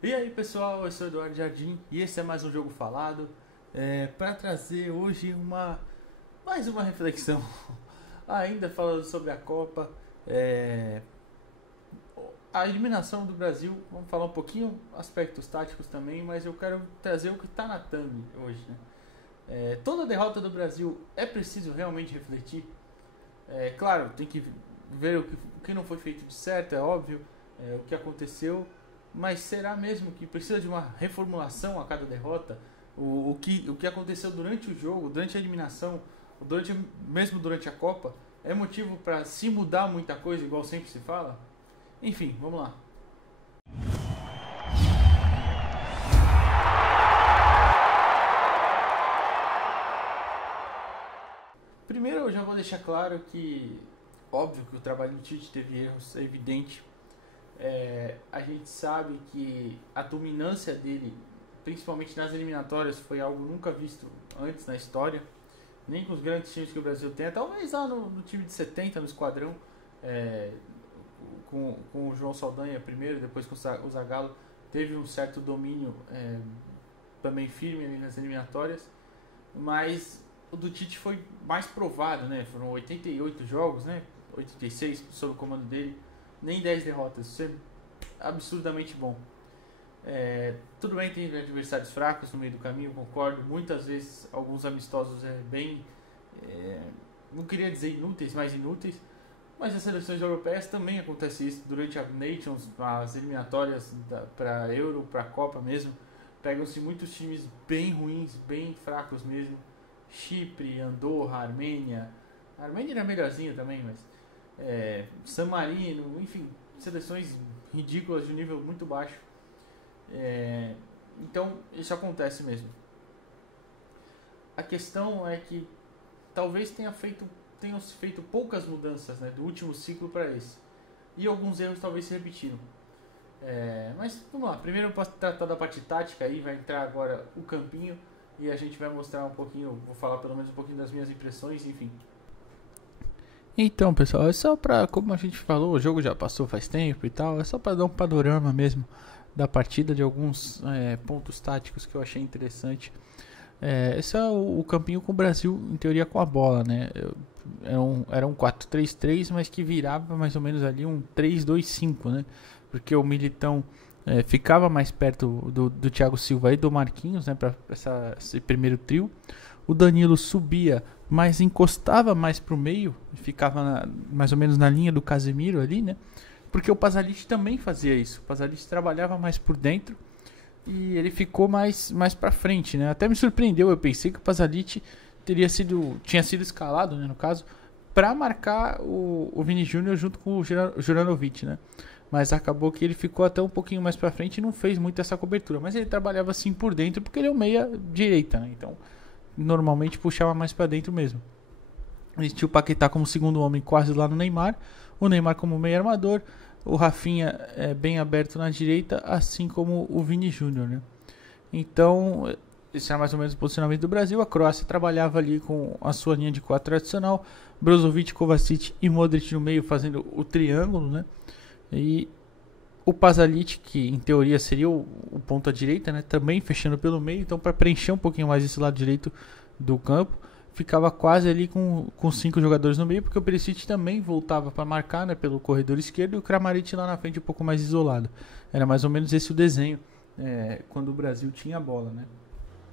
E aí pessoal, eu sou o Eduardo Jardim e esse é mais um Jogo Falado para trazer hoje mais uma reflexão, ainda falando sobre a Copa, é, a eliminação do Brasil. Vamos falar um pouquinho aspectos táticos também, mas eu quero trazer o que está na thumb hoje, né? Toda derrota do Brasil é preciso realmente refletir. Claro, tem que ver o que não foi feito de certo, é óbvio, o que aconteceu. Mas será mesmo que precisa de uma reformulação a cada derrota? O que aconteceu durante o jogo, durante a eliminação, mesmo durante a Copa, é motivo para se mudar muita coisa, igual sempre se fala? Enfim, vamos lá. Primeiro eu já vou deixar claro que, óbvio que o trabalho do Tite teve erros, é evidente. A gente sabe que a dominância dele, principalmente nas eliminatórias, foi algo nunca visto antes na história, nem com os grandes times que o Brasil tem, talvez lá no time de 70, no esquadrão, é, com o João Saldanha primeiro, depois com o Zagallo, teve um certo domínio também firme ali nas eliminatórias, mas o do Tite foi mais provado, né? Foram 88 jogos, né? 86 sob o comando dele, nem 10 derrotas. Isso é absurdamente bom. Tudo bem, tem adversários fracos no meio do caminho, concordo. Muitas vezes alguns amistosos não queria dizer inúteis, mas inúteis. Mas as seleções europeias também acontece isso durante a Nations, as eliminatórias para Euro, para Copa mesmo. Pegam-se muitos times bem ruins, bem fracos mesmo. Chipre, Andorra, Armênia. A Armênia era melhorzinha também, mas San Marino, enfim, seleções ridículas de um nível muito baixo. Então isso acontece mesmo. A questão é que talvez tenham se feito poucas mudanças, né, do último ciclo para esse, e alguns erros talvez se repetiram. Mas vamos lá, primeiro eu posso tratar da parte tática, aí vai entrar agora o campinho e a gente vai mostrar um pouquinho, vou falar pelo menos um pouquinho das minhas impressões, enfim. Então, pessoal, é só pra, como a gente falou, o jogo já passou faz tempo e tal, é só pra dar um panorama mesmo da partida, de alguns pontos táticos que eu achei interessante. Esse é o campinho com o Brasil, em teoria, com a bola, né? Era um 4-3-3, mas que virava mais ou menos ali um 3-2-5, né? Porque o Militão ficava mais perto do Thiago Silva e do Marquinhos, né? Para esse primeiro trio. O Danilo subia, mas encostava mais para o meio, ficava mais ou menos na linha do Casemiro ali, né? Porque o Pasalic também fazia isso. O Pasalic trabalhava mais por dentro e ele ficou mais para frente, né? Até me surpreendeu, eu pensei que o Pasalic tinha sido escalado, né, no caso, para marcar o Vini Júnior junto com o Juranovic, né? Mas acabou que ele ficou até um pouquinho mais para frente e não fez muito essa cobertura. Mas ele trabalhava assim por dentro porque ele é o meia direita, né? Então normalmente puxava mais para dentro mesmo. Ele tinha o Paquetá como segundo homem quase lá no Neymar, o Neymar como meio armador, o Rafinha bem aberto na direita, assim como o Vini Júnior, né? Então esse era mais ou menos o posicionamento do Brasil. A Croácia trabalhava ali com a sua linha de 4 tradicional, Brozovic, Kovacic e Modric no meio fazendo o triângulo, né? E o Pasalic, que em teoria seria o ponta direita, né, também fechando pelo meio, então para preencher um pouquinho mais esse lado direito do campo, ficava quase ali com 5 jogadores no meio, porque o Perisic também voltava para marcar, né, pelo corredor esquerdo, e o Kramaric lá na frente um pouco mais isolado. Era mais ou menos esse o desenho quando o Brasil tinha a bola, né?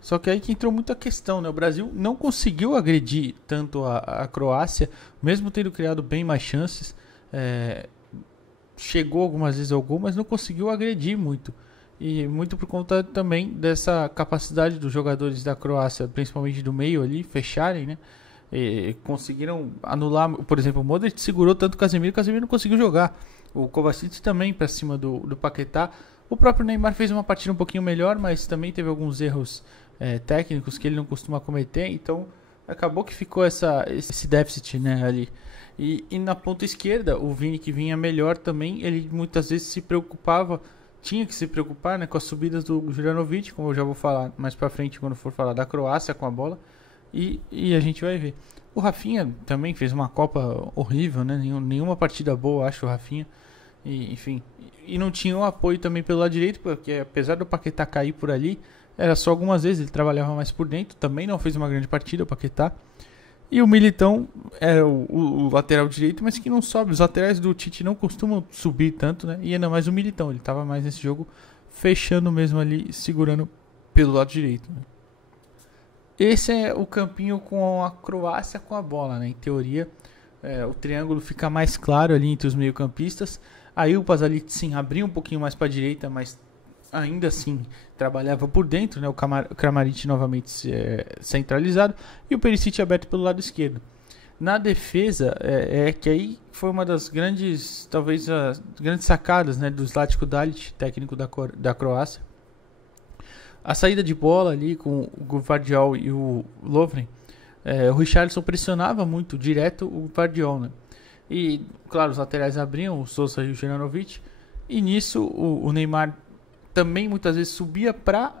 Só que aí que entrou muita questão, né? O Brasil não conseguiu agredir tanto a Croácia, mesmo tendo criado bem mais chances. Chegou algumas vezes ao gol, mas não conseguiu agredir muito. E muito por conta também dessa capacidade dos jogadores da Croácia, principalmente do meio ali, fecharem, né? E conseguiram anular, por exemplo, o Modric segurou tanto o Casemiro não conseguiu jogar. O Kovacic também para cima do Paquetá. O próprio Neymar fez uma partida um pouquinho melhor, mas também teve alguns erros técnicos que ele não costuma cometer. Então acabou que ficou esse déficit, né, ali. E na ponta esquerda, o Vini, que vinha melhor também, ele muitas vezes tinha que se preocupar, né, com as subidas do Juranovic, como eu já vou falar mais pra frente quando for falar da Croácia com a bola, e a gente vai ver. O Rafinha também fez uma Copa horrível, né, nenhuma partida boa, acho, o Rafinha, e, enfim, e não tinha o apoio também pelo lado direito, porque apesar do Paquetá cair por ali, era só algumas vezes, ele trabalhava mais por dentro, também não fez uma grande partida o Paquetá. E o Militão era o lateral direito, mas que não sobe. Os laterais do Tite não costumam subir tanto, né? E ainda mais o Militão, ele estava mais nesse jogo fechando mesmo ali, segurando pelo lado direito, né? Esse é o campinho com a Croácia com a bola, né? Em teoria, o triângulo fica mais claro ali entre os meio-campistas. Aí o Pasalic abria um pouquinho mais para a direita, mas ainda assim trabalhava por dentro, né? O Kramaric novamente centralizado e o Perisic aberto pelo lado esquerdo. Na defesa, que aí foi uma das grandes, talvez as grandes sacadas, né, do Zlatko Dalic, técnico da Croácia. A saída de bola ali com o Gvardiol e o Lovren, o Richarlison pressionava muito direto o Gvardiol, né? E, claro, os laterais abriam, o Sousa e o Juranovic, e nisso o Neymar também muitas vezes subia para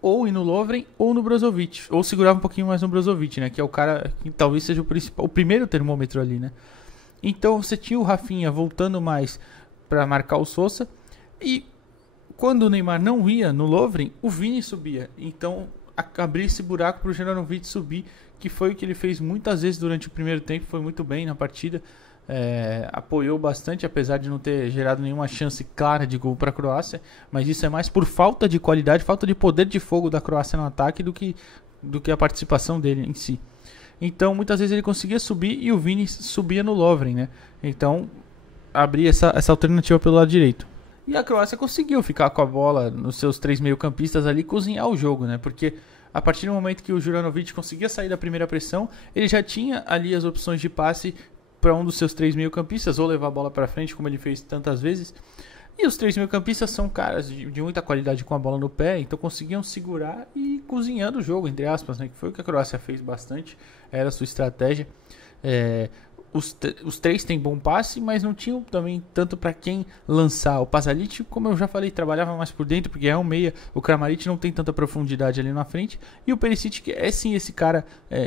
ou ir no Lovren ou no Brozovic, ou segurava um pouquinho mais no Brozovic, né, que é o cara que talvez seja o primeiro termômetro ali, né? Então você tinha o Rafinha voltando mais para marcar o Sousa, e quando o Neymar não ia no Lovren, o Vini subia. Então abria esse buraco para o Juranovic subir, que foi o que ele fez muitas vezes durante o primeiro tempo, foi muito bem na partida. Apoiou bastante, apesar de não ter gerado nenhuma chance clara de gol para a Croácia, mas isso é mais por falta de qualidade, falta de poder de fogo da Croácia no ataque do que a participação dele em si. Então muitas vezes ele conseguia subir e o Vini subia no Lovren, né? Então abria essa alternativa pelo lado direito. E a Croácia conseguiu ficar com a bola nos seus 3 meio-campistas ali, cozinhar o jogo, né? Porque a partir do momento que o Juranovic conseguia sair da primeira pressão, ele já tinha ali as opções de passe para um dos seus 3 meio-campistas, ou levar a bola para frente, como ele fez tantas vezes. E os 3 meio-campistas são caras de muita qualidade com a bola no pé, então conseguiam segurar e cozinhando o jogo, entre aspas, né? Que foi o que a Croácia fez bastante, era a sua estratégia. Os 3 têm bom passe, mas não tinham também tanto para quem lançar. O Pasalic, como eu já falei, trabalhava mais por dentro, porque é um meia. O Kramaric não tem tanta profundidade ali na frente. E o Perisic, que é sim esse cara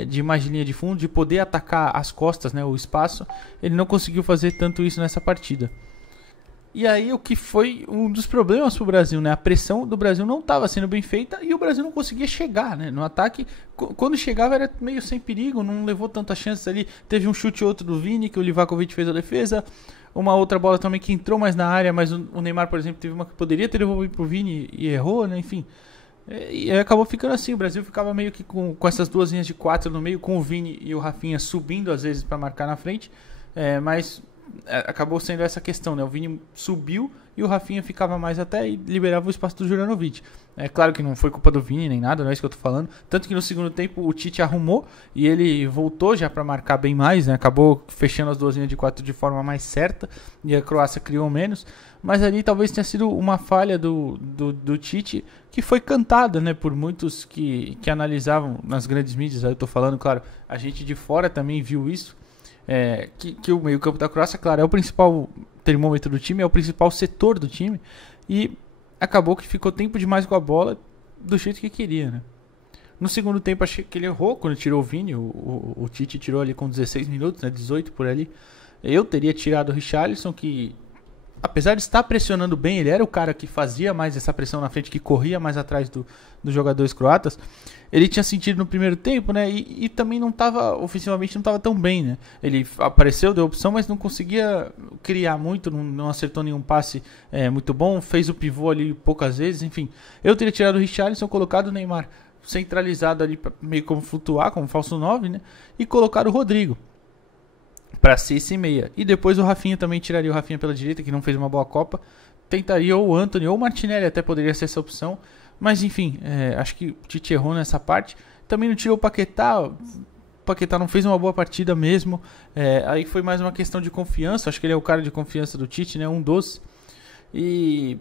de mais linha de fundo, de poder atacar as costas, né, o espaço. Ele não conseguiu fazer tanto isso nessa partida. E aí o que foi um dos problemas para o Brasil, né? A pressão do Brasil não estava sendo bem feita e o Brasil não conseguia chegar, né? No ataque, quando chegava era meio sem perigo, não levou tantas chances ali. Teve um chute outro do Vini, que o Livakovic fez a defesa. Uma outra bola também que entrou mais na área, mas o Neymar, por exemplo, teve uma que poderia ter devolvido pro Vini e errou, né? Enfim. E acabou ficando assim, o Brasil ficava meio que com essas duas linhas de 4 no meio, com o Vini e o Rafinha subindo às vezes para marcar na frente, mas acabou sendo essa questão, né? O Vini subiu e o Rafinha ficava mais até e liberava o espaço do Juranovic. É claro que não foi culpa do Vini nem nada, não é isso que eu tô falando. Tanto que no segundo tempo o Tite arrumou e ele voltou já para marcar bem mais, né? Acabou fechando as duas linhas de 4 de forma mais certa e a Croácia criou menos. Mas ali talvez tenha sido uma falha do Tite, que foi cantada, né, por muitos que analisavam nas grandes mídias. Aí eu tô falando, claro, a gente de fora também viu isso. Que o meio-campo da Croácia, claro, é o principal termômetro do time, é o principal setor do time, e acabou que ficou tempo demais com a bola do jeito que queria, né? No segundo tempo, achei que ele errou quando tirou o Vini, o Tite tirou ali com 16 minutos, né, 18 por ali. Eu teria tirado o Richarlison, que apesar de estar pressionando bem, ele era o cara que fazia mais essa pressão na frente, que corria mais atrás dos jogadores croatas. Ele tinha sentido no primeiro tempo, né? E também não estava, ofensivamente, não estava tão bem, né? Ele apareceu, deu opção, mas não conseguia criar muito, não acertou nenhum passe muito bom, fez o pivô ali poucas vezes, enfim. Eu teria tirado o Richarlison, colocado o Neymar centralizado ali, meio como flutuar, como falso 9, né? E colocado o Rodrigo para ser esse meia. E depois o Rafinha também tiraria o Rafinha pela direita, que não fez uma boa Copa. Tentaria ou o Antony ou o Martinelli, até poderia ser essa opção. Mas enfim, acho que o Tite errou nessa parte. Também não tirou o Paquetá. O Paquetá não fez uma boa partida mesmo. Aí foi mais uma questão de confiança. Acho que ele é o cara de confiança do Tite, né? Um doce. E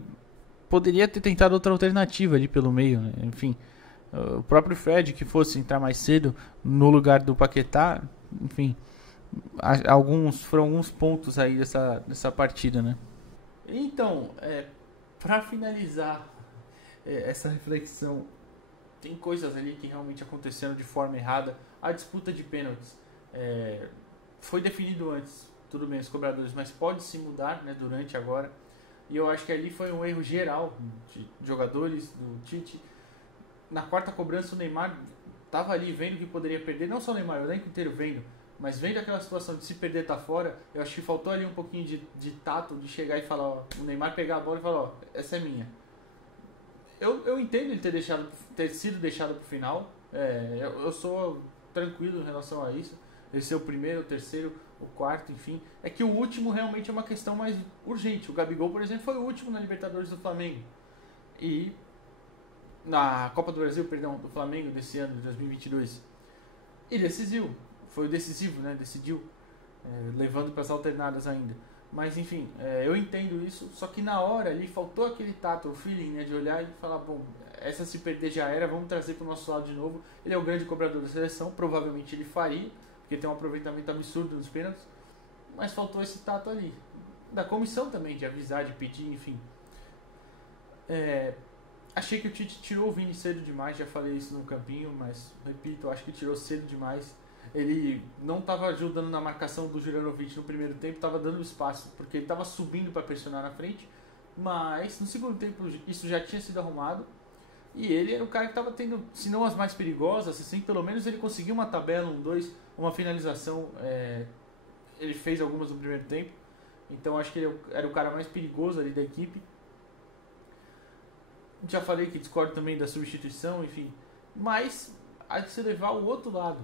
poderia ter tentado outra alternativa ali pelo meio, né? Enfim, o próprio Fred, que fosse entrar mais cedo no lugar do Paquetá. Enfim, foram alguns pontos aí dessa partida, né? Então, para finalizar essa reflexão, tem coisas ali que realmente aconteceram de forma errada. A disputa de pênaltis foi definido antes, tudo bem, os cobradores, mas pode se mudar, né, durante agora. E eu acho que ali foi um erro geral de jogadores, do Tite. Na quarta cobrança o Neymar tava ali vendo que poderia perder, não só o Neymar, o elenco inteiro vendo, mas vendo aquela situação de se perder tá fora, eu acho que faltou ali um pouquinho de tato, de chegar e falar, ó, o Neymar pegar a bola e falar, ó, essa é minha. Eu entendo ele ter sido deixado pro final, eu sou tranquilo em relação a isso, ele ser o primeiro, o terceiro, o quarto, enfim. É que o último realmente é uma questão mais urgente. O Gabigol, por exemplo, foi o último na Libertadores do Flamengo. E na Copa do Brasil, perdão, do Flamengo desse ano, de 2022. E decisivo. Foi o decisivo, né? Decidiu, levando para as alternadas ainda. Mas enfim, eu entendo isso, só que na hora ali faltou aquele tato, o feeling, né, de olhar e falar, bom, essa se perder já era, vamos trazer para o nosso lado de novo. Ele é o grande cobrador da seleção, provavelmente ele faria, porque tem um aproveitamento absurdo nos pênaltis, mas faltou esse tato ali. Da comissão também, de avisar, de pedir, enfim. Achei que o Tite tirou o Vini cedo demais, já falei isso no campinho, mas repito, acho que tirou cedo demais. Ele não estava ajudando na marcação do Juranovic no primeiro tempo, estava dando espaço, porque ele estava subindo para pressionar na frente, mas no segundo tempo isso já tinha sido arrumado, e ele era o cara que estava tendo, se não as mais perigosas, assim, pelo menos ele conseguiu uma tabela, um, dois, uma finalização, ele fez algumas no primeiro tempo, então acho que ele era o cara mais perigoso ali da equipe. Já falei que discordo também da substituição, enfim, mas há de se levar o outro lado.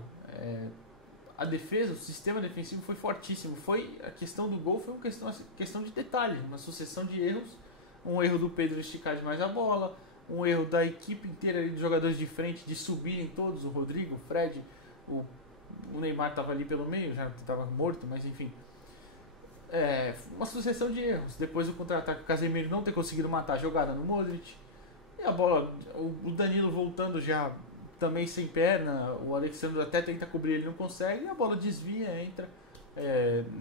A defesa, o sistema defensivo foi fortíssimo. A questão do gol foi uma questão de detalhe, uma sucessão de erros. Um erro do Pedro esticar demais a bola, um erro da equipe inteira ali, dos jogadores de frente, de subirem todos, o Rodrigo, o Fred, o Neymar estava ali pelo meio, já estava morto, mas enfim. Uma sucessão de erros. Depois o contra-ataque, o Casemiro não ter conseguido matar a jogada no Modric. E a bola, o Danilo voltando já também sem perna, o Alexandre até tenta cobrir, ele não consegue, e a bola desvia, entra.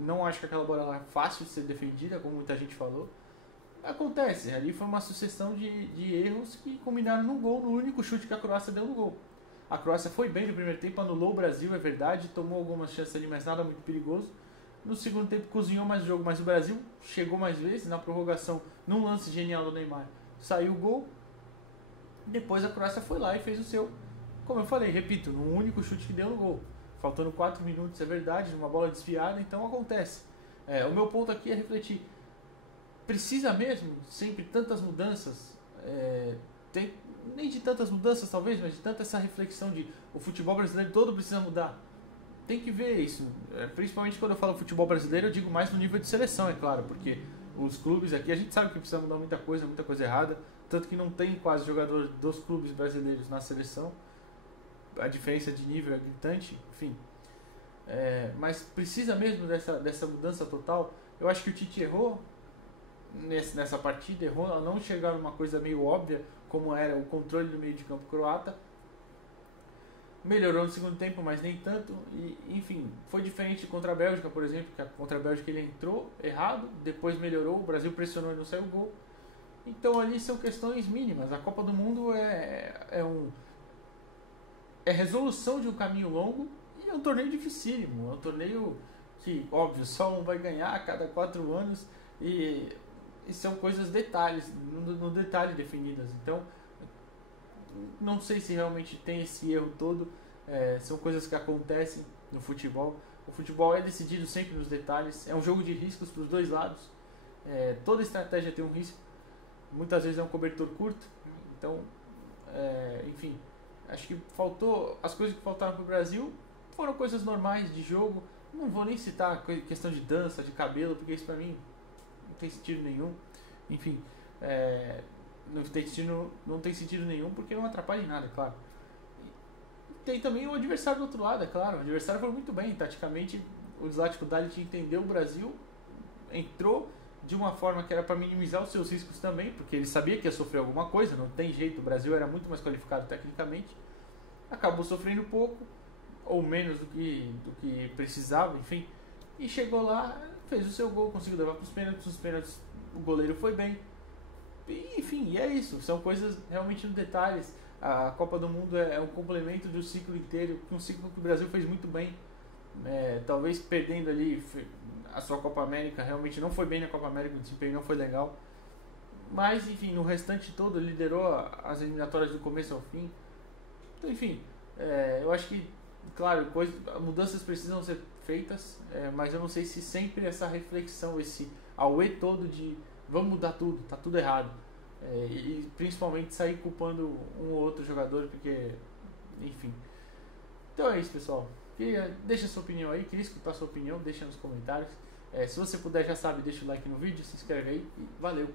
Não acho que aquela bola lá é fácil de ser defendida, como muita gente falou. Acontece, ali foi uma sucessão de erros que combinaram num gol, no único chute que a Croácia deu no gol. A Croácia foi bem no primeiro tempo, anulou o Brasil, é verdade, tomou algumas chances ali, mas nada muito perigoso. No segundo tempo cozinhou mais o jogo, mas o Brasil chegou mais vezes, na prorrogação, num lance genial do Neymar, saiu o gol. Depois a Croácia foi lá e fez o seu, como eu falei, repito, no único chute que deu no gol. Faltando 4 minutos, é verdade, numa bola desviada, então acontece. O meu ponto aqui é refletir. Precisa mesmo sempre tantas mudanças? Nem de tantas mudanças talvez, mas de tanta essa reflexão de o futebol brasileiro todo precisa mudar. Tem que ver isso. Principalmente quando eu falo futebol brasileiro, eu digo mais no nível de seleção, é claro, porque os clubes aqui, a gente sabe que precisa mudar muita coisa errada, tanto que não tem quase jogador dos clubes brasileiros na seleção. A diferença de nível é gritante, enfim. Mas precisa mesmo dessa mudança total. Eu acho que o Tite errou nessa partida, errou ao não chegar numa coisa meio óbvia, como era o controle do meio de campo croata. Melhorou no segundo tempo, mas nem tanto. E, enfim, foi diferente contra a Bélgica, por exemplo, que contra a Bélgica ele entrou errado, depois melhorou, o Brasil pressionou e não saiu o gol. Então ali são questões mínimas. A Copa do Mundo é resolução de um caminho longo e é um torneio dificílimo. É um torneio que, óbvio, só um vai ganhar a cada 4 anos e são coisas detalhes, no detalhe definidas. Então, não sei se realmente tem esse erro todo. São coisas que acontecem no futebol. O futebol é decidido sempre nos detalhes. É um jogo de riscos para os dois lados. Toda estratégia tem um risco. Muitas vezes é um cobertor curto. Então, enfim, acho que faltou. As coisas que faltaram para o Brasil foram coisas normais de jogo. Não vou nem citar questão de dança, de cabelo, porque isso para mim não tem sentido nenhum. Enfim, não tem sentido nenhum porque não atrapalha em nada, é claro. Tem também o adversário do outro lado, é claro. O adversário foi muito bem, taticamente. O Zlatko Dalic entendeu o Brasil, entrou de uma forma que era para minimizar os seus riscos também, porque ele sabia que ia sofrer alguma coisa, não tem jeito, o Brasil era muito mais qualificado tecnicamente. Acabou sofrendo pouco, ou menos do que precisava, enfim. E chegou lá, fez o seu gol, conseguiu levar para os pênaltis, o goleiro foi bem. E, enfim, é isso, são coisas realmente nos detalhes. A Copa do Mundo é um complemento do ciclo inteiro, um ciclo que o Brasil fez muito bem. Talvez perdendo ali a sua Copa América, realmente não foi bem na Copa América, o desempenho não foi legal. Mas, enfim, no restante todo, liderou as eliminatórias do começo ao fim. Então, enfim, eu acho que, claro, mudanças precisam ser feitas, mas eu não sei se sempre essa reflexão, esse auê todo de vamos mudar tudo, tá tudo errado. E principalmente sair culpando um ou outro jogador, porque, enfim. Então é isso, pessoal. Deixa sua opinião aí, queria escutar sua opinião, deixa nos comentários. Se você puder, já sabe, deixa o like no vídeo, se inscreve aí e valeu!